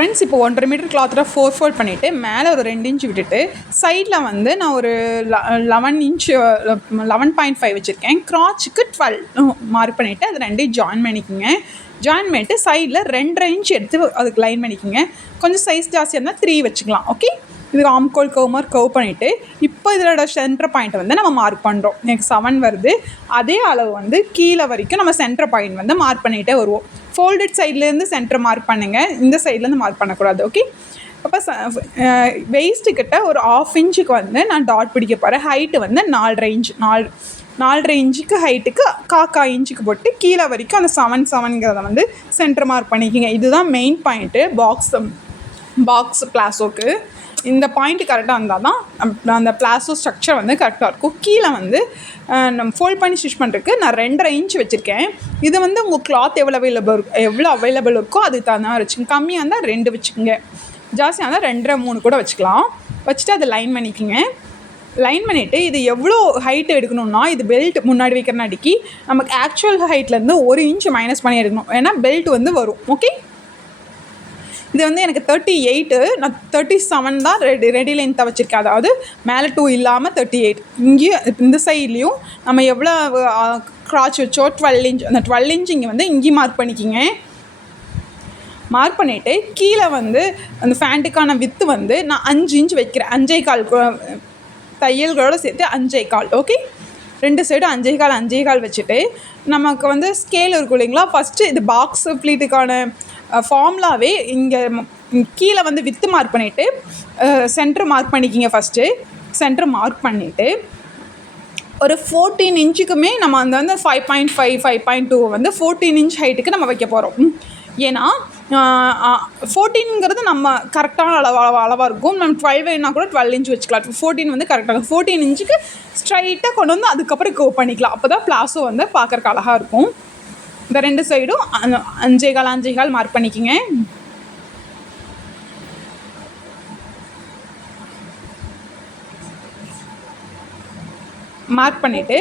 Friends, இப்போ 1.5 metre கிளாத்தில் 4 fold பண்ணிவிட்டு மேலே ஒரு 2 இன்ச் விட்டுட்டு சைடில் வந்து நான் ஒரு 11 இன்ச் 11.5 வச்சுருக்கேன். க்ராச்சுக்கு 12 மார்க் பண்ணிவிட்டு அது 2 ஜாயின் பண்ணிக்கோங்க. ஜாயின் பண்ணிவிட்டு சைடில் 2.5 இன்ச் எடுத்து அதுக்கு லைன் பண்ணிக்கோங்க. கொஞ்சம் சைஸ் ஜாஸ்தியாக இருந்தால் 3 வச்சுக்கலாம். ஓகே, இது ஆம்கோல் கர்வ் மாதிரி கர்வ் பண்ணிவிட்டு இப்போ இதோட சென்டர் பாயிண்ட் வந்து நம்ம மார்க் பண்ணுறோம். எனக்கு 7 வருது. அதே அளவு வந்து கீழே வரைக்கும் நம்ம சென்டர் பாயிண்ட் வந்து மார்க் பண்ணிகிட்டே வருவோம். ஃபோல்டட் சைட்லேருந்து சென்டர் மார்க் பண்ணுங்கள், இந்த சைட்லேருந்து மார்க் பண்ணக்கூடாது. ஓகே, அப்போ வெயிஸ்ட்டுக்கிட்ட ஒரு 1/2 இன்ச்சுக்கு வந்து நான் டாட் பிடிக்க போகிறேன். ஹைட்டு வந்து 4.5 இன்ச்சுக்கு ஹைட்டுக்கு 1/4 இன்ச்சுக்கு போட்டு கீழே வரைக்கும் அந்த 7 வந்து சென்டர் மார்க் பண்ணிக்கோங்க. இதுதான் மெயின் பாயிண்ட்டு பாக்ஸ் பிளாசோக்கு. இந்த பாயிண்ட் கரெக்டாக இருந்தால் தான் அந்த பிளாசோ ஸ்ட்ரக்சர் வந்து கரெக்டாக இருக்கும். கீழே வந்து நம்ம ஃபோல்ட் பண்ணி ஸ்டிச் பண்ணுறதுக்கு நான் 2.5 இன்ச் வச்சுருக்கேன். இது வந்து உங்கள் கிளாத் எவ்வளோ அவைலபிள் இருக்கோ அதுக்கு தகுந்த மாதிரி வச்சுக்கோங்க. கம்மியாக இருந்தால் 2 வச்சுக்கோங்க, ஜாஸ்தியாக இருந்தால் 2 3 கூட வச்சுக்கலாம். வச்சுட்டு அதை லைன் பண்ணிக்கோங்க. லைன் பண்ணிவிட்டு இது எவ்வளோ ஹைட்டு எடுக்கணும்னா, இது பெல்ட் முன்னாடி வைக்கிறனாடிக்கு நமக்கு ஆக்சுவல் ஹைட்லேருந்து 1 இன்ச் மைனஸ் பண்ணி எடுக்கணும். ஏன்னா பெல்ட் வந்து வரும். ஓகே, இது வந்து எனக்கு 38, நான் 37 தான் ரெடி லென்த்தாக வச்சுருக்கேன். அதாவது மேலே 2 இல்லாமல் 38. இங்கேயும் இந்த சைட்லேயும் நம்ம எவ்வளோ க்ராச் வச்சோ 12 இன்ச், அந்த 12 இன்ச் இங்கே வந்து இங்கேயும் மார்க் பண்ணிக்கிங்க. மார்க் பண்ணிவிட்டு கீழே வந்து அந்த ஃபேண்ட்டுக்கான வித்து வந்து நான் 5 இன்ச் வைக்கிறேன். 5.25 தையல்களோடு சேர்த்து 5.25. ஓகே, 2 சைடும் 5.25 வச்சுட்டு நமக்கு வந்து ஸ்கேல் இருக்கும் இல்லைங்களா. ஃபஸ்ட்டு இது பாக்ஸ் ஃப்ளீட்டுக்கான ஃபார்முலாவே இங்கே கீழே வந்து வித்து மார்க் பண்ணிவிட்டு சென்டர் மார்க் பண்ணிக்கிங்க. ஃபஸ்ட்டு சென்டர் மார்க் பண்ணிவிட்டு ஒரு 14 இன்ச்சுக்குமே நம்ம அந்த வந்து 5.5 5.2 வந்து 14 இன்ச் ஹைட்டுக்கு நம்ம வைக்க போகிறோம். ஏன்னா 14ங்கிறது நம்ம கரெக்டான அளவாக இருக்கும். நம்ம 12 வேணால் கூட 12 இன்ச் வச்சுக்கலாம். 14 வந்து கரெக்டாக இருக்கும். 14 இன்ச்சுக்கு ஸ்ட்ரைட்டாக கொண்டு வந்து அதுக்கப்புறம் கர்வ் பண்ணிக்கலாம். அப்போ தான் பிளாஸோ வந்து பார்க்குறக்கு அழகாக இருக்கும். இந்த 2 சைடும் 5.25 மார்க் பண்ணிக்கிங்க. மார்க் பண்ணிவிட்டு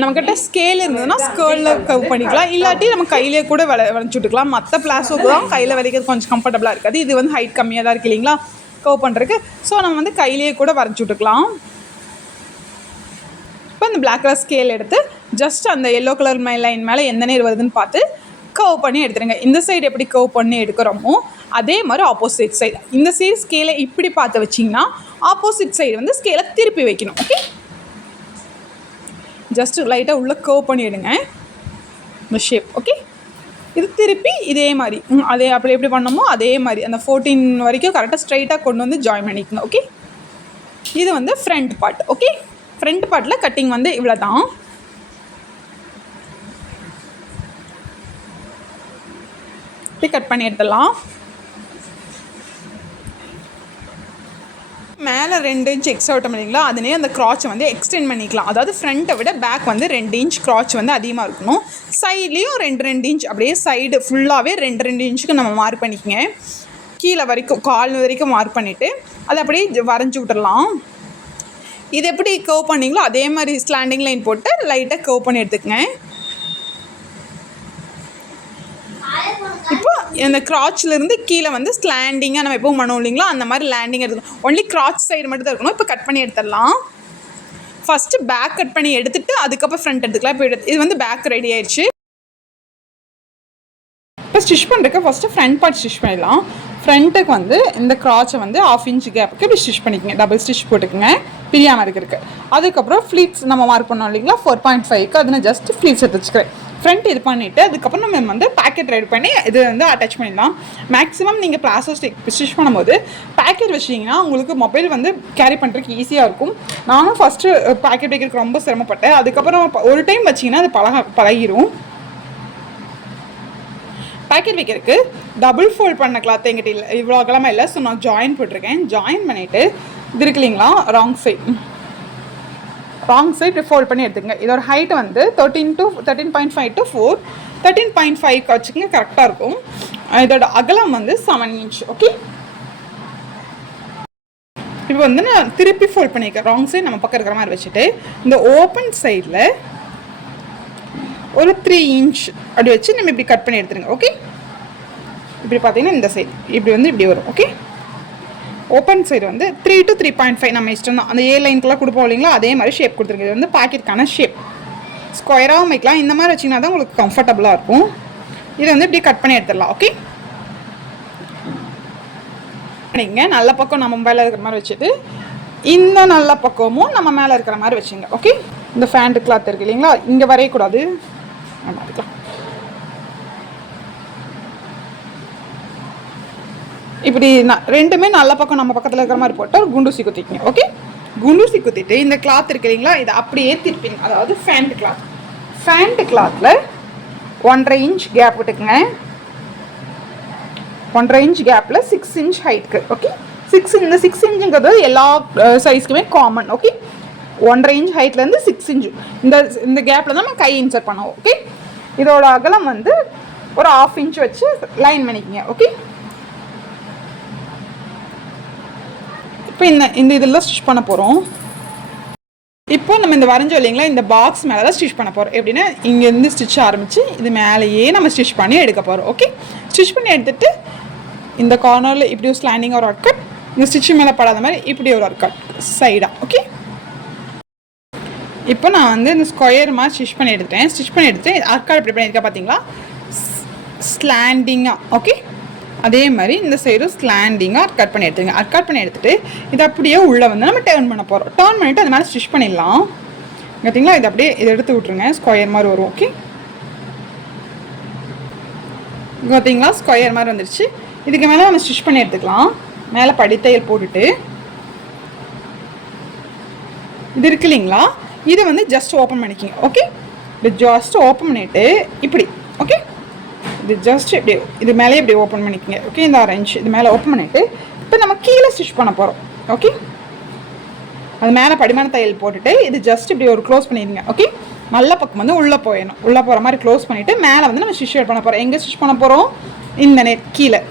நம்மக்கிட்ட ஸ்கேல் இருந்ததுன்னா ஸ்கேலில் கர்வ் பண்ணிக்கலாம். இல்லாட்டி நம்ம கையிலே கூட வளைச்சி விட்டுக்கலாம். மற்ற பிளாஸோக்கு தான் கையில் வளைக்கிறது கொஞ்சம் கம்ஃபர்டபுளாக இருக்காது. இது வந்து ஹைட் கம்மியாக தான் இருக்குது இல்லைங்களா கர்வ் பண்ணுறதுக்கு. ஸோ நம்ம வந்து கையிலே கூட வரைச்சி விட்டுக்கலாம். இப்போ இந்த பிளாக் கலர் ஸ்கேல் எடுத்து ஜஸ்ட் அந்த எல்லோ கலர் லைன் மேலே எந்த நேர் வருதுன்னு பார்த்து கர்வ் பண்ணி எடுத்துருங்க. இந்த சைடு எப்படி கர்வ் பண்ணி எடுக்கிறோமோ அதே மாதிரி ஆப்போசிட் சைடு இந்த சைடு ஸ்கேலை இப்படி பார்த்து வச்சிங்கன்னா ஆப்போசிட் சைடு வந்து ஸ்கேலை திருப்பி வைக்கணும். ஓகே, ஜஸ்ட்டு லைட்டாக உள்ளே கர்வ் பண்ணி எடுங்க இந்த ஷேப். ஓகே, இது திருப்பி இதே மாதிரி அதே அப்படி எப்படி பண்ணோமோ அதே மாதிரி அந்த 14 வரைக்கும் கரெக்டாக ஸ்ட்ரைட்டாக கொண்டு வந்து ஜாயின் பண்ணிக்கணும். ஓகே, இது வந்து ஃப்ரண்ட் பார்ட். ஓகே, ஃப்ரண்ட் பார்ட்டில் கட்டிங் வந்து இவ்வளோ தான். இப்படி கட் பண்ணி எடுத்துடலாம். மேலே 2 இன்ச் எக்ஸ்ட்ரா விட்டோம் இல்லைங்களா, அதுனே அந்த க்ராச்சை வந்து எக்ஸ்டெண்ட் பண்ணிக்கலாம். அதாவது ஃப்ரண்ட்டை விட பேக் வந்து 2 இன்ச் க்ராச் வந்து அதிகமாக இருக்கணும். சைட்லேயும் 2 இன்ச் அப்படியே சைடு ஃபுல்லாகவே 2 இன்ச்சுக்கு நம்ம மார்க் பண்ணிக்கோங்க. கீழே வரைக்கும் கால் வரைக்கும் மார்க் பண்ணிவிட்டு அதை அப்படியே வரைஞ்சி விட்டுடலாம். இது எப்படி கர்வ் பண்ணிங்களோ அதே மாதிரி ஸ்லாண்டிங் லைன் போட்டு லைட்டாக கர்வ் பண்ணி எடுத்துக்கங்க. இப்போ இந்த க்ராச்சிலேருந்து கீழே வந்து ஸ்லாண்டிங்காக நம்ம எப்பவும் பண்ணுவோம் இல்லைங்களா, அந்த மாதிரி லேண்டிங் எடுத்துக்கணும். ஒன்லி க்ராச் சைடு மட்டும் தான் இருக்கணும். இப்போ கட் பண்ணி எடுத்துடலாம். ஃபஸ்ட்டு பேக் கட் பண்ணி எடுத்துகிட்டு அதுக்கப்புறம் ஃப்ரண்ட் எடுத்துக்கலாம். இப்போ இது வந்து பேக் ரெடி ஆயிடுச்சு. இப்போ ஸ்டிச் பண்ணுறதுக்கு ஃபஸ்ட்டு ஃப்ரண்ட் பார்ட் ஸ்டிச் பண்ணிடலாம். ஃப்ரண்ட்டுக்கு வந்து இந்த க்ராச்சை வந்து 1/2 இன்ச் கேப்புக்கு இப்படி ஸ்டிச் பண்ணிக்கோங்க. டபுள் ஸ்டிச் போட்டுக்குங்க பிரியாமல் இருக்கிறதுக்கு. அதுக்கப்புறம் ஃப்ளீட்ஸ் நம்ம மார்க் பண்ணோம் இல்லைங்களா 4.5க்கு அது நான் ஜஸ்ட் ஃப்ளீட்ஸ் எடுத்து வச்சுக்கிறேன். ஃப்ரண்ட் இது பண்ணிவிட்டு அதுக்கப்புறம் நம்ம வந்து பேக்கெட் ரெடி பண்ணி இது வந்து அட்டாச் பண்ணிடலாம். மேக்ஸிமம் நீங்கள் பிளாஸோ ஸ்டிச் பண்ணும்போது பேக்கெட் வச்சிங்கன்னா உங்களுக்கு மொபைல் வந்து கேரி பண்ணுறதுக்கு ஈஸியாக இருக்கும். நானும் ஃபஸ்ட்டு பேக்கெட் வைக்கிறதுக்கு ரொம்ப சிரமப்பட்டேன். அதுக்கப்புறம் ஒரு டைம் வச்சிங்கன்னா அது பழகிடும். பேக்கெட் வைக்கிறதுக்கு டபுள் ஃபோல்ட் பண்ண கிளாத் எங்கிட்ட இல்லை, இவ்வளோ அகலமாக இல்லை. ஸோ நான் ஜாயின் போட்டிருக்கேன். ஜாயின் பண்ணிவிட்டு இது இருக்கு இல்லைங்களா ராங் சைடு ஃபோல்ட் பண்ணி எடுத்துக்கங்க. இதோட ஹைட் வந்து 13.5 to 4 13.5 வச்சுக்கோங்க, கரெக்டாக இருக்கும். இதோட அகலம் வந்து 7 இன்ச். ஓகே, இப்போ வந்து நான் திருப்பி ஃபோல்ட் பண்ணியிருக்கேன். ராங் சைடு நம்ம பக்கம் இருக்கிற மாதிரி வச்சுட்டு இந்த ஓப்பன் சைடில் ஒரு 3 இன்ச் அப்படி வச்சு நம்ம இப்படி கட் பண்ணி எடுத்துருங்க. ஓகே, இப்படி பார்த்தீங்கன்னா இந்த சைடு இப்படி வந்து இப்படி வரும். ஓகே, ஓப்பன் சைடு வந்து 3 to 3.5 நம்ம இஷ்டம் தான். அந்த ஏ லைனுக்குலாம் கொடுப்போம் இல்லைங்களா, அதே மாதிரி ஷேப் கொடுத்துருக்கு. இது வந்து பாக்கெட்டுக்கான ஷேப். ஸ்கொயராகவும் வைக்கலாம், இந்த மாதிரி வச்சிங்கன்னா தான் உங்களுக்கு கம்ஃபர்டபுளாக இருக்கும். இதை வந்து இப்படி கட் பண்ணி எடுத்துடலாம். ஓகே, நீங்கள் நல்ல பக்கம் நம்ம மொபைலில் இருக்கிற மாதிரி வச்சுட்டு இந்த நல்ல பக்கமும் நம்ம மேலே இருக்கிற மாதிரி வச்சுங்க. ஓகே, இந்த ஃபேண்ட் கிளாத் இருக்குது இல்லைங்களா, இங்கே வரையக்கூடாது. ஆமாம், அதுக்கலாம் இப்படி ரெண்டுமே நல்ல பக்கம் நம்ம பக்கத்தில் இருக்கிற மாதிரி போட்டு ஒரு குண்டூசி குத்திக்கிங்க. ஓகே, குண்டூசி குத்திட்டு இந்த கிளாத் இருக்கு இல்லைங்களா, இதை அப்படியே திருப்பிங்க. அதாவது ஃபேண்ட் கிளாத்தில் 1.5 இன்ச் கேப் விட்டுக்குங்க. 1.5 இன்ச் கேப்பில் 6 இன்ச் ஹைட்டுக்கு. ஓகே, இந்த 6 இன்ச்சுங்கிறது எல்லா சைஸ்க்குமே காமன். ஓகே, 1.5 இன்ச் ஹைட்லேருந்து 6 இன்ச்சு இந்த கேப்பில் தான் நம்ம கை இன்சர்ட் பண்ணுவோம். ஓகே, இதோட அகலம் வந்து ஒரு 1/2 இன்ச் வச்சு லைன் பண்ணிக்கிங்க. ஓகே, இப்போ இந்த இதெல்லாம் ஸ்டிச் பண்ண போகிறோம். இப்போ நம்ம இந்த வரைஞ்சோம் இல்லைங்களா, இந்த பாக்ஸ் மேலே தான் ஸ்டிச் பண்ண போகிறோம். எப்படின்னா இங்கேருந்து ஸ்டிச் ஆரம்பித்து இது மேலேயே நம்ம ஸ்டிச் பண்ணி எடுக்க போகிறோம். ஓகே, ஸ்டிச் பண்ணி எடுத்துகிட்டு இந்த கார்னரில் இப்படி ஒரு ஸ்லாண்டிங் ஒரு அட்கட், இந்த ஸ்டிச்சு மேலே படாத மாதிரி இப்படி ஒரு அட்கட் சைடாக. ஓகே, இப்போ நான் வந்து இந்த ஸ்கொயர் மாதிரி ஸ்டிச் பண்ணி எடுத்துட்டு அர்க்காட் எப்படி பண்ணியிருக்கேன் பார்த்தீங்களா, ஸ்லாண்டிங்காக. ஓகே, அதே மாதிரி இந்த சைடும் ஸ்லாண்டிங்காக கட் பண்ணி எடுத்துங்க. கட் பண்ணி எடுத்துகிட்டு இதை அப்படியே உள்ளே வந்து நம்ம டேர்ன் பண்ண போகிறோம். டேர்ன் பண்ணிவிட்டு அது மேலே ஸ்டிச் பண்ணிடலாம். பார்த்தீங்களா, இதை அப்படியே இதை எடுத்து விட்ருங்க, ஸ்கொயர் மாதிரி வரும். ஓகே, பார்த்தீங்களா ஸ்கொயர் மாதிரி வந்துருச்சு. இதுக்கு மேலே நம்ம ஸ்டிச் பண்ணி எடுத்துக்கலாம். மேலே படித்தையல் போட்டுட்டு இது இருக்கு இல்லைங்களா, இதை வந்து ஜஸ்ட் ஓப்பன் பண்ணிக்கிங்க. ஓகே, இது ஜஸ்ட் ஓப்பன் பண்ணிவிட்டு இப்படி. ஓகே, இது ஜஸ்ட் இப்படி இது மேலே இப்படி ஓப்பன் பண்ணிக்கோங்க. ஓகே, இந்த ஆரஞ்சு இது மேலே ஓப்பன் பண்ணிவிட்டு இப்போ நம்ம கீழே ஸ்டிச் பண்ண போகிறோம். ஓகே, அது மேலே படிமான தையல் போட்டுட்டு இது ஜஸ்ட் இப்படி ஒரு க்ளோஸ் பண்ணிடுங்க. ஓகே, நல்ல பக்கம் வந்து உள்ளே போயிடணும். உள்ளே போகிற மாதிரி க்ளோஸ் பண்ணிவிட்டு மேலே வந்து நம்ம ஸ்டிச் பண்ண போகிறோம். எங்கே ஸ்டிச் பண்ண போகிறோம், இந்த நேர் கீழே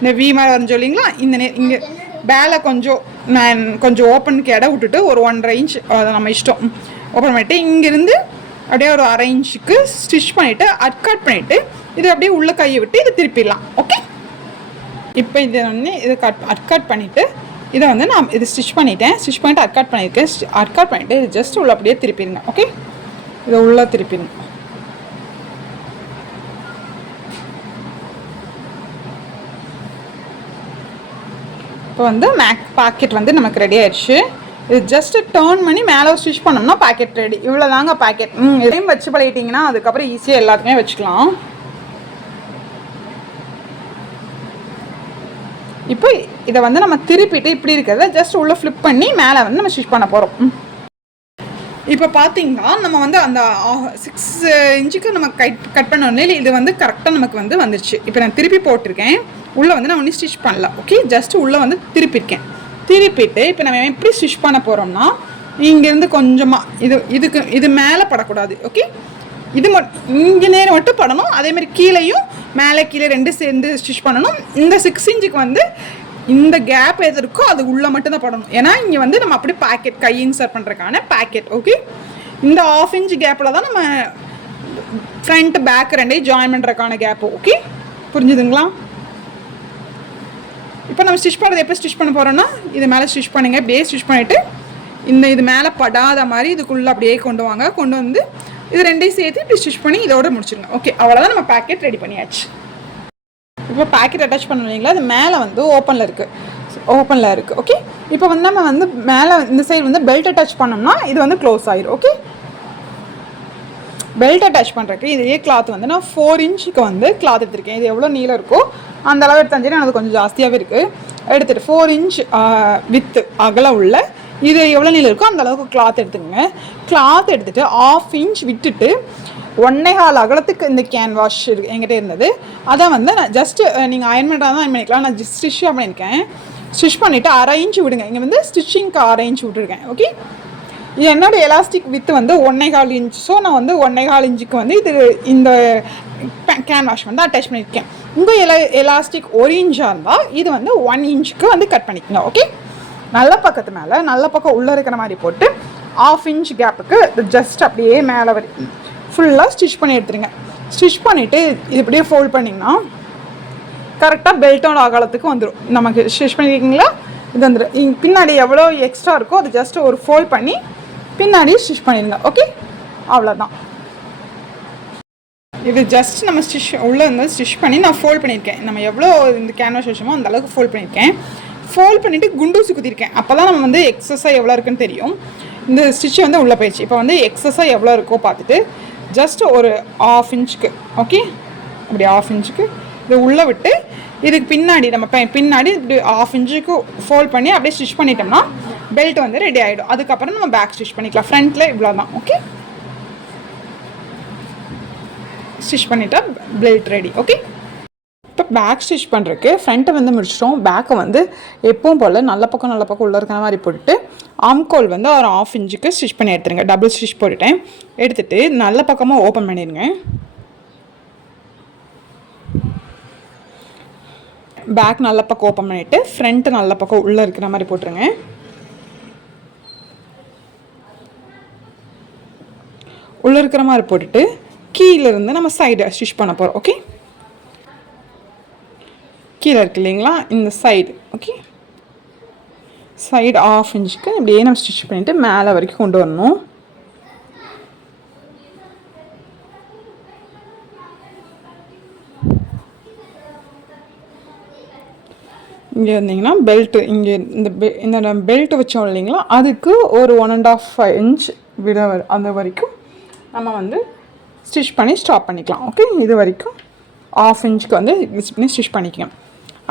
இந்த வி மாதிரி வரைஞ்சோம் இல்லைங்களா, இந்த நேர் இங்கே பேலை கொஞ்சம் ஓப்பனுக்கு இடம் விட்டுட்டு ஒரு 1.5 இன்ச் அதை நம்ம இஷ்டம் ஓப்பன் பண்ணிவிட்டு இங்கேருந்து அப்படியே ஒரு 1/2 இன்ச்சுக்கு ஸ்டிச் பண்ணிவிட்டு அட்கட் பண்ணிவிட்டு இதை அப்படியே உள்ளே கையை விட்டு இதை திருப்பிடலாம். ஓகே, இப்போ இதை வந்து இது அட்கட் பண்ணிவிட்டு இதை வந்து நான் இது ஸ்டிச் பண்ணிவிட்டு அட்கட் பண்ணியிருக்கேன். அட்கட் பண்ணிவிட்டு இது ஜஸ்ட் உள்ள அப்படியே திருப்பிடுங்க. ஓகே, இதை உள்ளே திருப்பிடுங்க. இப்போ வந்து பாக்கெட் வந்து நமக்கு ரெடி ஆயிடுச்சு. இது ஜஸ்ட் டர்ன் பண்ணி மேலே ஸ்டிச் பண்ணோம்னா பாக்கெட் ரெடி. இவ்வளோ தாங்க பாக்கெட். இதையும் வச்சு பழகிட்டிங்கன்னா அதுக்கப்புறம் ஈஸியாக எல்லாத்துக்குமே வச்சுக்கலாம். இப்போ இதை வந்து நம்ம திருப்பிட்டு இப்படி இருக்கிறத ஜஸ்ட் உள்ளே ஃப்ளிப் பண்ணி மேலே வந்து நம்ம ஸ்டிச் பண்ண போகிறோம். இப்போ பார்த்தீங்கன்னா நம்ம வந்து அந்த 6 இன்ச்சுக்கு நம்ம கட் பண்ணோன்னே இது வந்து கரெக்டாக நமக்கு வந்து வந்துருச்சு. இப்போ நான் திருப்பி போட்டிருக்கேன். உள்ளே வந்து நான் ஒன்றும் ஸ்டிச் பண்ணல. ஓகே, ஜஸ்ட் உள்ளே வந்து திருப்பியிருக்கேன். திருப்பிட்டு இப்போ நம்ம எப்படி ஸ்டிச் பண்ண போகிறோம்னா இங்கேருந்து கொஞ்சமாக இது மேலே படக்கூடாது. ஓகே, இது இங்கே நேரம் மட்டும் படணும். அதேமாதிரி கீழேயும் மேலே கீழே 2 சேர்ந்து ஸ்டிச் பண்ணணும். இந்த 6 இன்ச்சுக்கு வந்து இந்த கேப் எது இருக்கோ அது உள்ளே மட்டும்தான் படணும். ஏன்னா இங்கே வந்து நம்ம அப்படி பாக்கெட் கை இன்சர்ட் பண்ணுறதுக்கான பாக்கெட். ஓகே, இந்த 1/2 இன்ச் கேப்பில் தான் நம்ம ஃப்ரண்ட் பேக் 2 ஜாயின் பண்ணுறதுக்கான கேப்பு. ஓகே, புரிஞ்சுதுங்களா? இப்போ நம்ம ஸ்டிச் பண்ணுறது எப்போ ஸ்டிச் பண்ண போகிறோன்னா இது மேலே ஸ்டிச் பண்ணுங்கள். இப்படியே ஸ்டிச் பண்ணிவிட்டு இது மேலே படாத மாதிரி இதுக்குள்ளே அப்படியே கொண்டு வந்து இது 2 சேர்த்து இப்படி ஸ்டிச் பண்ணி இதோட முடிச்சுருங்க. ஓகே, அவ்வளோதான், நம்ம பேக்கெட் ரெடி பண்ணியாச்சு. இப்போ பேக்கெட் அட்டாச் பண்ண இல்லைங்களா, அது மேலே வந்து ஓப்பனில் இருக்குது. ஓகே, இப்போ வந்து நம்ம வந்து மேலே இந்த சைடு வந்து பெல்ட் அட்டாச் பண்ணோம்னா இது வந்து க்ளோஸ் ஆயிடும். ஓகே, பெல்ட் அட்டாச் பண்ணுறதுக்கு இதே கிளாத் வந்து நான் 4 இன்ச்சுக்கு வந்து கிளாத் எடுத்திருக்கேன். இது எவ்வளோ நீளம் இருக்கோ அந்த அளவு எடுத்தாச்சுன்னா எனக்கு கொஞ்சம் ஜாஸ்தியாகவே இருக்குது. எடுத்துகிட்டு 4 இன்ச் வித்து அகலம் உள்ள இது எவ்வளோ நீளம் இருக்கோ அந்த அளவுக்கு கிளாத் எடுத்துக்கோங்க. கிளாத் எடுத்துகிட்டு 1/2 இன்ச் விட்டுட்டு 1.25 அகலத்துக்கு இந்த கேன்வாஷ் என்கிட்ட இருந்தது. அதை வந்து நான் ஜஸ்ட்டு நீங்கள் அயன் பண்ணுறதா தான் அயன் பண்ணிக்கலாம். நான் ஜஸ்ட் ஸ்டிச்சாக பண்ணியிருக்கேன். ஸ்டிச் பண்ணிவிட்டு 1/2 இன்ச் விடுங்க. இங்கே வந்து ஸ்டிச்சிங்க்கு 1/2 இன்ச் விட்டுருக்கேன். ஓகே, இது என்னோடய எலாஸ்டிக் வித்து வந்து 1.25 இன்ச். ஸோ நான் வந்து 1.25 இன்ச்சுக்கு வந்து இந்த கேன்வாஷ் வந்து அட்டாச் பண்ணியிருக்கேன். உங்கள் எலாஸ்டிக் 1 இன்ச்சாக இருந்தால் இது வந்து 1 இன்ச்சுக்கு வந்து கட் பண்ணிக்கோங்க. ஓகே, நல்ல பக்கத்து மேலே நல்ல பக்கம் உள்ளே இருக்கிற மாதிரி போட்டு 1/2 இன்ச் கேப்புக்கு ஜஸ்ட் அப்படியே மேலே ஃபுல்லாக ஸ்டிச் பண்ணி எடுத்துருங்க. ஸ்டிச் பண்ணிவிட்டு இது இப்படியே ஃபோல்ட் பண்ணிங்கன்னா கரெக்டாக பெல்ட்டோட அகலத்துக்கு வந்துடும். நமக்கு ஸ்டிச் பண்ணியிருக்கீங்களா, இது வந்துடும். பின்னாடி எவ்வளோ எக்ஸ்ட்ரா இருக்கோ அது ஜஸ்ட் ஒரு ஃபோல்ட் பண்ணி பின்னாடி ஸ்டிச் பண்ணிடுங்க. ஓகே, அவ்வளோதான். இது ஜஸ்ட் நம்ம உள்ளே இருந்து ஸ்டிச் பண்ணி நான் ஃபோல்ட் பண்ணியிருக்கேன். நம்ம எவ்வளோ இந்த கேன்வாஸ் வச்சோமோ அந்த அளவுக்கு ஃபோல்ட் பண்ணியிருக்கேன். ஃபோல்ட் பண்ணிவிட்டு குண்டூசி குத்திருக்கேன். அப்போ தான் நம்ம வந்து எக்ஸஸாக எவ்வளோ இருக்குன்னு தெரியும். இந்த ஸ்டிச்சு வந்து உள்ளே போயிடுச்சு. இப்போ வந்து எக்ஸஸாக எவ்வளோ இருக்கோ பார்த்துட்டு ஜஸ்ட் ஒரு 1/2 இன்ச்சுக்கு, ஓகே, அப்படி 1/2 இன்ச்சுக்கு இது உள்ளே விட்டு இதுக்கு பின்னாடி நம்ம பின்னாடி இப்படி 1/2 இன்ச்சுக்கு ஃபோல்ட் பண்ணி அப்படியே ஸ்டிச் பண்ணிட்டோம்னா பெல்ட் வந்து ரெடி ஆகிடும். அதுக்கப்புறம் நம்ம பேக் ஸ்டிச் பண்ணிக்கலாம். ஃப்ரண்ட்டில் இவ்வளோ தான். ஓகே, ஸ்டிச் பண்ணிட்டா பெல்ட் ரெடி. ஓகே, இப்போ பேக் ஸ்டிச் பண்ணுறதுக்கு ஃப்ரண்ட்டை வந்து முடிச்சிட்டோம். பேக்கை வந்து எப்பவும் போல் நல்ல பக்கம் உள்ளே இருக்கிற மாதிரி போட்டுட்டு ஆம்கோல் வந்து ஒரு 1/2 இன்ச்சுக்கு ஸ்டிச் பண்ணி எடுத்துருங்க. டபுள் ஸ்டிச் போட்டுட்டேன். எடுத்துகிட்டு நல்ல பக்கமாக ஓப்பன் பண்ணிடுங்க. பேக் நல்ல பக்கம் ஓப்பன் பண்ணிவிட்டு ஃப்ரண்ட்டு நல்ல பக்கம் உள்ளே இருக்கிற மாதிரி போட்டுருங்க. உள்ளே இருக்கிற மாதிரி போட்டுட்டு கீழேருந்து நம்ம சைடு ஸ்டிச் பண்ண போகிறோம். ஓகே, கீழே இருக்கு இல்லைங்களா, இந்த சைடு. ஓகே, சைடு 1/2 இன்ச்சுக்கு இப்படியே நம்ம ஸ்டிச் பண்ணிவிட்டு மேலே வரைக்கும் கொண்டு வரணும். இங்கே வந்தீங்கன்னா பெல்ட்டு, இங்கே இந்த பெல்ட் வச்சோம் இல்லைங்களா, அதுக்கு ஒரு 1.5 இன்ச் விட அந்த வரைக்கும் நம்ம வந்து ஸ்டிச் பண்ணி ஸ்டாப் பண்ணிக்கலாம். ஓகே, இது வரைக்கும் 1/2 இன்ச்சுக்கு வந்து யூஸ் பண்ணி ஸ்டிச் பண்ணிக்கணும்.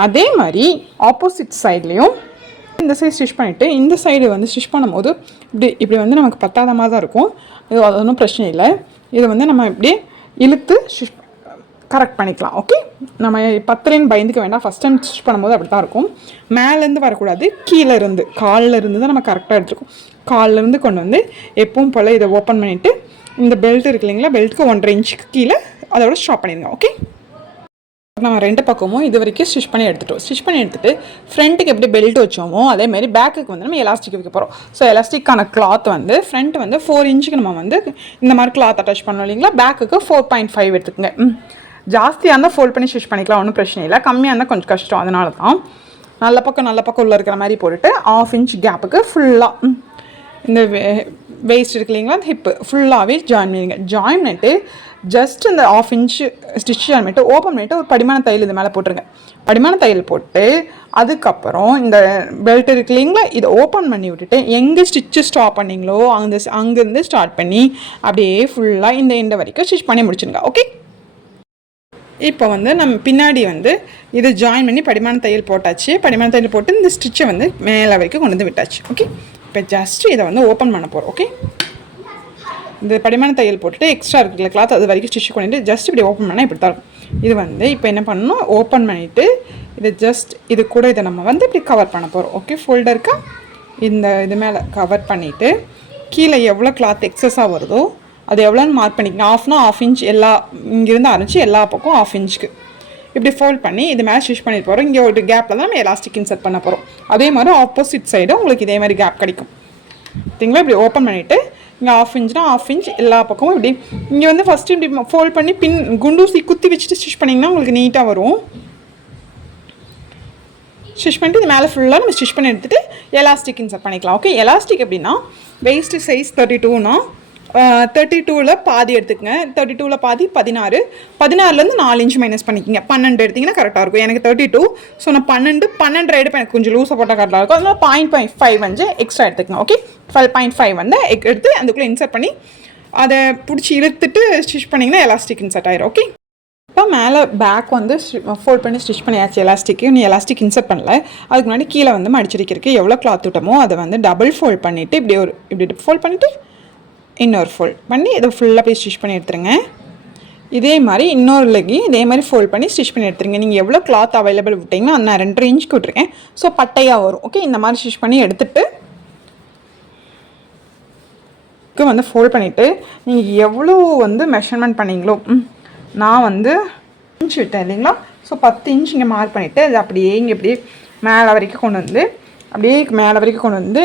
அதே மாதிரி ஆப்போசிட் சைட்லேயும் இந்த சைடு ஸ்டிச் பண்ணிவிட்டு இந்த சைடு வந்து ஸ்டிச் பண்ணும்போது இப்படி வந்து நமக்கு பத்தாத மாதிரி தான் இருக்கும். இது அது ஒன்றும் பிரச்சனை இல்லை. இதை வந்து நம்ம இப்படியே இழுத்து ஸ்டிச் கரெக்ட் பண்ணிக்கலாம். ஓகே, நம்ம 10லேன்னு பயந்துக்க வேண்டாம். ஃபஸ்ட் டைம் ஸ்டிச் பண்ணும்போது அப்படி தான் இருக்கும். மேலேருந்து வரக்கூடாது, கீழே இருந்து காலில் இருந்து தான் நம்ம கரெக்டாக எடுத்துருக்கோம். காலிலேருந்து கொண்டு வந்து எப்பவும் போல் இதை ஓப்பன் பண்ணிவிட்டு இந்த பெல்ட் இருக்கு இல்லைங்களா, பெல்ட்டுக்கு 1.5 இன்ச்சுக்கு கீழே அதோட ஸ்டாப் பண்ணிடுங்க. ஓகே, நம்ம 2 பக்கமும் இது வரைக்கும் ஸ்டிச் பண்ணி எடுத்துட்டோம். ஸ்டிச் பண்ணி எடுத்துகிட்டு ஃப்ரண்ட்டுக்கு எப்படி பெல்ட் வச்சோமோ அதேமாதிரி பேக்குக்கு வந்து நம்ம எலாஸ்டிக் வைக்க போகிறோம். ஸோ எலாஸ்டிக்கான கிளாத் வந்து ஃப்ரண்ட் வந்து 4 இன்ச்சுக்கு நம்ம வந்து இந்த மாதிரி கிளாத் அட்டாச் பண்ணோம் இல்லைங்களா, பேக்குக்கு 4.5 எடுத்துக்கங்க. ஜாஸ்தியாக இருந்தால் ஃபோல்ட் பண்ணி ஸ்டிச் பண்ணிக்கலாம், ஒன்றும் பிரச்சனை இல்லை. கம்மியாக இருந்தால் கொஞ்சம் கஷ்டம். அதனால தான் நல்ல பக்கம் உள்ளே இருக்கிற மாதிரி போட்டுட்டு 1/2 இன்ச் கேப்புக்கு ஃபுல்லாக இந்த வேஸ்ட் இருக்கு இல்லைங்களா, அந்த ஹிப்பு ஃபுல்லாகவே ஜாயின் பண்ணிடுங்க. ஜாயின் பண்ணிட்டு ஜஸ்ட் இந்த 1/2 இன்ச்சு ஸ்டிச் ஜாயின் பண்ணிட்டு ஓப்பன் பண்ணிவிட்டு ஒரு படிமான தையல் இது மேலே போட்டுருங்க. படிமான தையல் போட்டு அதுக்கப்புறம் இந்த பெல்ட் இருக்கு இல்லைங்களா, இதை ஓப்பன் பண்ணி விட்டுட்டு எங்கே ஸ்டிச்சு ஸ்டாப் பண்ணிங்களோ அங்கேருந்து ஸ்டார்ட் பண்ணி அப்படியே ஃபுல்லாக இந்த எண்டு வரைக்கும் ஸ்டிச் பண்ணி முடிச்சுருங்க. ஓகே, இப்போ வந்து நம்ம பின்னாடி வந்து இதை ஜாயின் பண்ணி படிமான தையல் போட்டாச்சு. படிமான தையல் போட்டு இந்த ஸ்டிச்சை வந்து மேலே வரைக்கும் கொண்டு வந்து விட்டாச்சு. ஓகே, இப்போ ஜஸ்ட் இதை வந்து ஓப்பன் பண்ண போகிறோம். ஓகே, இந்த படிமான தையல் போட்டுட்டு எக்ஸ்ட்ரா இருக்குல்ல கிளாத் அது வரைக்கும் ஸ்டிச் பண்ணிவிட்டு ஜஸ்ட் இப்படி ஓப்பன் பண்ணால் இப்படி தான் இருக்கும். இது வந்து இப்போ என்ன பண்ணணும், ஓப்பன் பண்ணிவிட்டு இதை ஜஸ்ட் இது கூட இதை நம்ம வந்து இப்படி கவர் பண்ண போகிறோம். ஓகே, ஃபோல்டருக்கு இது மேலே கவர் பண்ணிவிட்டு கீழே எவ்வளோ கிளாத் எக்ஸஸாக வருதோ அது எவ்வளோன்னு மார்க் பண்ணிக்கங்க. 1/2 இன்ச் எல்லா இங்கேருந்து ஆரம்பிச்சு எல்லா பக்கம் 1/2 இன்ச்சுக்கு இப்படி ஃபோல்ட் பண்ணி இது மேலே ஸ்டிச் பண்ணி போகிறோம். இங்கே ஒரு கேப்பில் தான் நம்ம எலாஸ்டிக் இன்சர்ட் பண்ண போகிறோம். அதே மாதிரி ஆப்போசிட் சைடு உங்களுக்கு இதே மாதிரி கேப் கிடைக்கும். சரிங்களா, இப்படி ஓப்பன் பண்ணிவிட்டு இங்கே 1/2 இன்ச்னா 1/2 இன்ச் எல்லா பக்கமும் இப்படி இங்கே வந்து ஃபஸ்ட்டு இப்படி ஃபோல்ட் பண்ணி குண்டூசி குத்தி வச்சுட்டு ஸ்டிச் பண்ணிங்கன்னா உங்களுக்கு நீட்டாக வரும். ஸ்டிச் பண்ணிட்டு இது மேலே ஃபுல்லாக நம்ம ஸ்டிச் பண்ணி எடுத்துகிட்டு எலாஸ்டிக் இன்சர்ட் பண்ணிக்கலாம். ஓகே, எலாஸ்டிக் எப்படின்னா வெயிஸ்ட்டு சைஸ் 32னா 32ல் பாதி எடுத்துக்கங்க. 32ல் பாதி 16, 16லேருந்து 4 இன்ச் மைனஸ் பண்ணிக்கிங்க. 12 எடுத்திங்கன்னா கரெக்டாக இருக்கும். எனக்கு 32, ஸோ நான் 12 எடுப்பேன். எனக்கு கொஞ்சம் லூஸாக போட்டால் கரெக்டாக இருக்கும். அதனால் 0.5 வந்து எக்ஸ்ட்ரா எடுத்துக்கங்க. ஓகே, 12.5 வந்து எடுத்து அதுக்குள்ளே இன்சர்ட் பண்ணி அதை பிடிச்சி இழுத்துட்டு ஸ்டிச் பண்ணிங்கன்னா எலாஸ்டிக் இன்சர்ட் ஆயிரும். ஓகே, இப்போ மேலே பேக் வந்து ஃபோல்ட் பண்ணி ஸ்டிச் பண்ணியாச்சு. எலாஸ்டிக்கு நீ எலாஸ்டிக் இன்சர்ட் பண்ணல. அதுக்கு முன்னாடி கீழே வந்து மடிச்சிருக்கிறதுக்கு எவ்வளோ கிளாத் விட்டமோ அதை வந்து டபுள் ஃபோல்ட் பண்ணிவிட்டு இப்படி ஃபோல்ட் பண்ணிவிட்டு இன்னொரு ஃபோல்ட் பண்ணி இதை ஃபுல்லாக போய் ஸ்டிச் பண்ணி எடுத்துருங்க. இதே மாதிரி இன்னொரு லெக்கையும் இதே மாதிரி ஃபோல்ட் பண்ணி ஸ்டிச் பண்ணி எடுத்துருங்க. நீங்கள் எவ்வளோ கிளாத் அவைலபிள் விட்டிங்கன்னா நான் 2.5 இன்ச்சுக்கு விட்டுருக்கேன். ஸோ பட்டையாக வரும். ஓகே, இந்த மாதிரி ஸ்டிச் பண்ணி எடுத்துகிட்டு வந்து ஃபோல்ட் பண்ணிவிட்டு நீங்கள் எவ்வளோ வந்து மெஷர்மெண்ட் பண்ணிங்களோ, நான் வந்து இன்ச் விட்டேன் இல்லைங்களா, ஸோ 10 இன்ச் இங்கே மார்க் பண்ணிவிட்டு அது அப்படியே இங்கே இப்படியே மேலே வரைக்கும் கொண்டு வந்து அப்படியே மேலே வரைக்கும் கொண்டு வந்து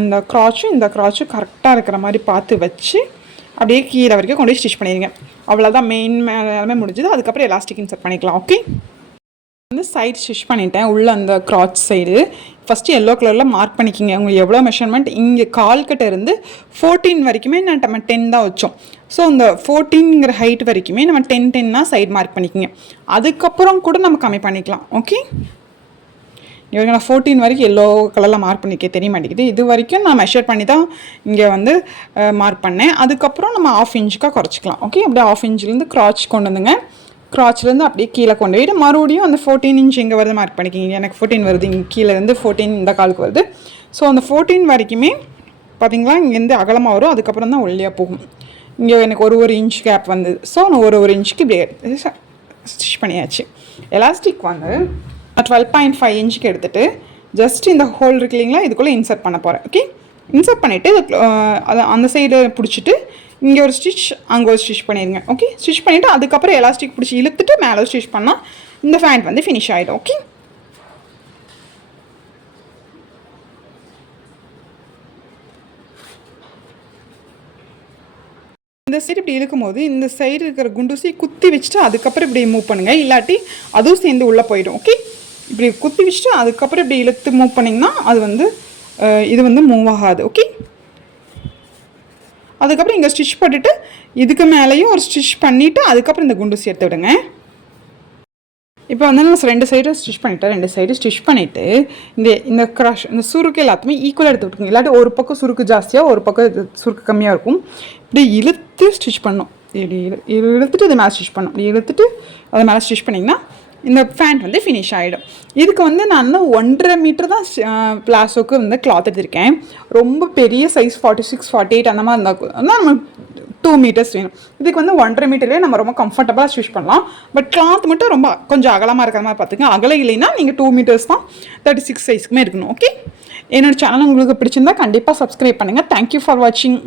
இந்த க்ராச்சும் கரெக்டாக இருக்கிற மாதிரி பார்த்து வச்சு அப்படியே கீழே வரைக்கும் கொண்டு போய் ஸ்டிச் பண்ணிடுங்க. அவ்வளோதான், மெயின் எல்லாமே முடிஞ்சது. அதுக்கப்புறம் எலாஸ்டிக் இன்சர்ட் பண்ணிக்கலாம். ஓகே, வந்து சைடு ஸ்டிச் பண்ணிட்டேன். உள்ளே அந்த கிராச் சைடு ஃபஸ்ட்டு எல்லோ கலரில் மார்க் பண்ணிக்கிங்க. உங்களுக்கு எவ்வளோ மெஷர்மெண்ட், இங்கே கால்கிட்ட இருந்து 14 வரைக்குமே நம்ம 10 தான் வச்சோம். ஸோ அந்த 14ங்கிற ஹைட் வரைக்குமே நம்ம 10 சைடு மார்க் பண்ணிக்கிங்க. அதுக்கப்புறம் கூட நம்ம கம்மி பண்ணிக்கலாம். ஓகே, இவங்க நான் 14 வரைக்கும் எல்லோ கலரில் மார்க் பண்ணிக்க தெரிய மாட்டேங்குது. இது வரைக்கும் நான் மெஷர் பண்ணி தான் இங்கே வந்து மார்க் பண்ணேன். அதுக்கப்புறம் நம்ம 1/2 இன்ச்சுக்காக குறைச்சிக்கலாம். ஓகே, அப்படியே 1/2 இன்ச்லேருந்து கிராச் கொண்டு வந்துங்க. கிராச்லேருந்து அப்படியே கீழே கொண்டு போயிட்டு மறுபடியும் அந்த 14 இன்ச் இங்கே வருது மார்க் பண்ணிக்கிங்க. எனக்கு 14 வருது, இங்கே கீழேருந்து 14 இந்த காலுக்கு வருது. ஸோ அந்த 14 வரைக்குமே பார்த்திங்களா இங்கேருந்து அகலமாக வரும். அதுக்கப்புறம் தான் ஒல்லியாக போகும். இங்கே எனக்கு ஒரு இன்ச் கேப் வந்தது. ஸோ நான் ஒரு இன்ச்சுக்கு இப்படி ஸ்டிச் பண்ணியாச்சு. எலாஸ்டிக் வந்து 12.5 இன்ச்சுக்கு எடுத்துகிட்டு ஜஸ்ட் இந்த ஹோல் இருக்கு இல்லைங்களா, இதுக்குள்ளே இன்சர்ட் பண்ண போகிறேன். ஓகே, இன்சர்ட் பண்ணிவிட்டு அதை அந்த சைடு பிடிச்சிட்டு இங்கே ஒரு ஸ்டிச், அங்கே ஒரு ஸ்டிச் பண்ணிடுங்க. ஓகே, ஸ்டிச் பண்ணிவிட்டு அதுக்கப்புறம் எலாஸ்டிக் பிடிச்சி இழுத்துட்டு மேலே ஸ்டிச் பண்ணால் இந்த ஃபேண்ட் வந்து ஃபினிஷ் ஆகிடும். ஓகே, இந்த சைடு இப்படி இழுக்கும்போது இந்த சைடு இருக்கிற குண்டூசி குத்தி வச்சுட்டு அதுக்கப்புறம் இப்படி மூவ் பண்ணுங்கள். இல்லாட்டி அதுவும் சேர்ந்து உள்ளே போயிடும். ஓகே, இப்படி குத்தி வச்சுட்டு அதுக்கப்புறம் இப்படி இழுத்து மூவ் பண்ணிங்கன்னா அது வந்து இது வந்து மூவ் ஆகாது. ஓகே, அதுக்கப்புறம் இங்கே ஸ்டிச் போட்டுட்டு இதுக்கு மேலேயும் ஒரு ஸ்டிச் பண்ணிவிட்டு அதுக்கப்புறம் இந்த குண்டூசி எடுத்து விடுங்க. இப்போ வந்து நான் 2 சைடும் ஸ்டிச் பண்ணிவிட்டேன். 2 சைடு ஸ்டிச் பண்ணிவிட்டு இந்த க்ரஷ் இந்த சுருக்கு எல்லாத்தையுமே ஈக்குவலாக எடுத்து விட்டுருங்க. இல்லாட்டி ஒரு பக்கம் சுருக்கு ஜாஸ்தியாக ஒரு பக்கம் சுருக்கு கம்மியாக இருக்கும். இப்படி இழுத்து ஸ்டிச் பண்ணணும். இப்படி இழுத்துட்டு இது மேலே ஸ்டிச் பண்ணணும். இப்படி இழுத்துட்டு அதை மேலே ஸ்டிச் பண்ணிங்கன்னா இந்த ஃபேண்ட் வந்து ஃபினிஷ் ஆகிடும். இதுக்கு வந்து நான் 1.5 மீட்டர் தான் பிளாஸோக்கு வந்து கிளாத் எடுத்திருக்கேன். ரொம்ப பெரிய சைஸ் 46, 48 அந்த மாதிரி இருந்தால் நம்ம 2 மீட்டர்ஸ் வேணும். இதுக்கு வந்து 1.5 மீட்டர்லேயே நம்ம ரொம்ப கம்ஃபர்டபுளாக ஸ்டிச் பண்ணலாம். பட் கிளாத் மட்டும் ரொம்ப கொஞ்சம் அகலமாக இருக்கிற மாதிரி பார்த்துங்க. அகலம் இல்லைன்னா நீங்கள் 2 மீட்டர்ஸ் தான் 36 சைஸ்க்குமே இருக்கணும். ஓகே, என்னோடய சேனல் உங்களுக்கு பிடிச்சிருந்தா கண்டிப்பாக சப்ஸ்கிரைப் பண்ணுங்கள். தேங்க்யூ ஃபார் வாட்சிங்.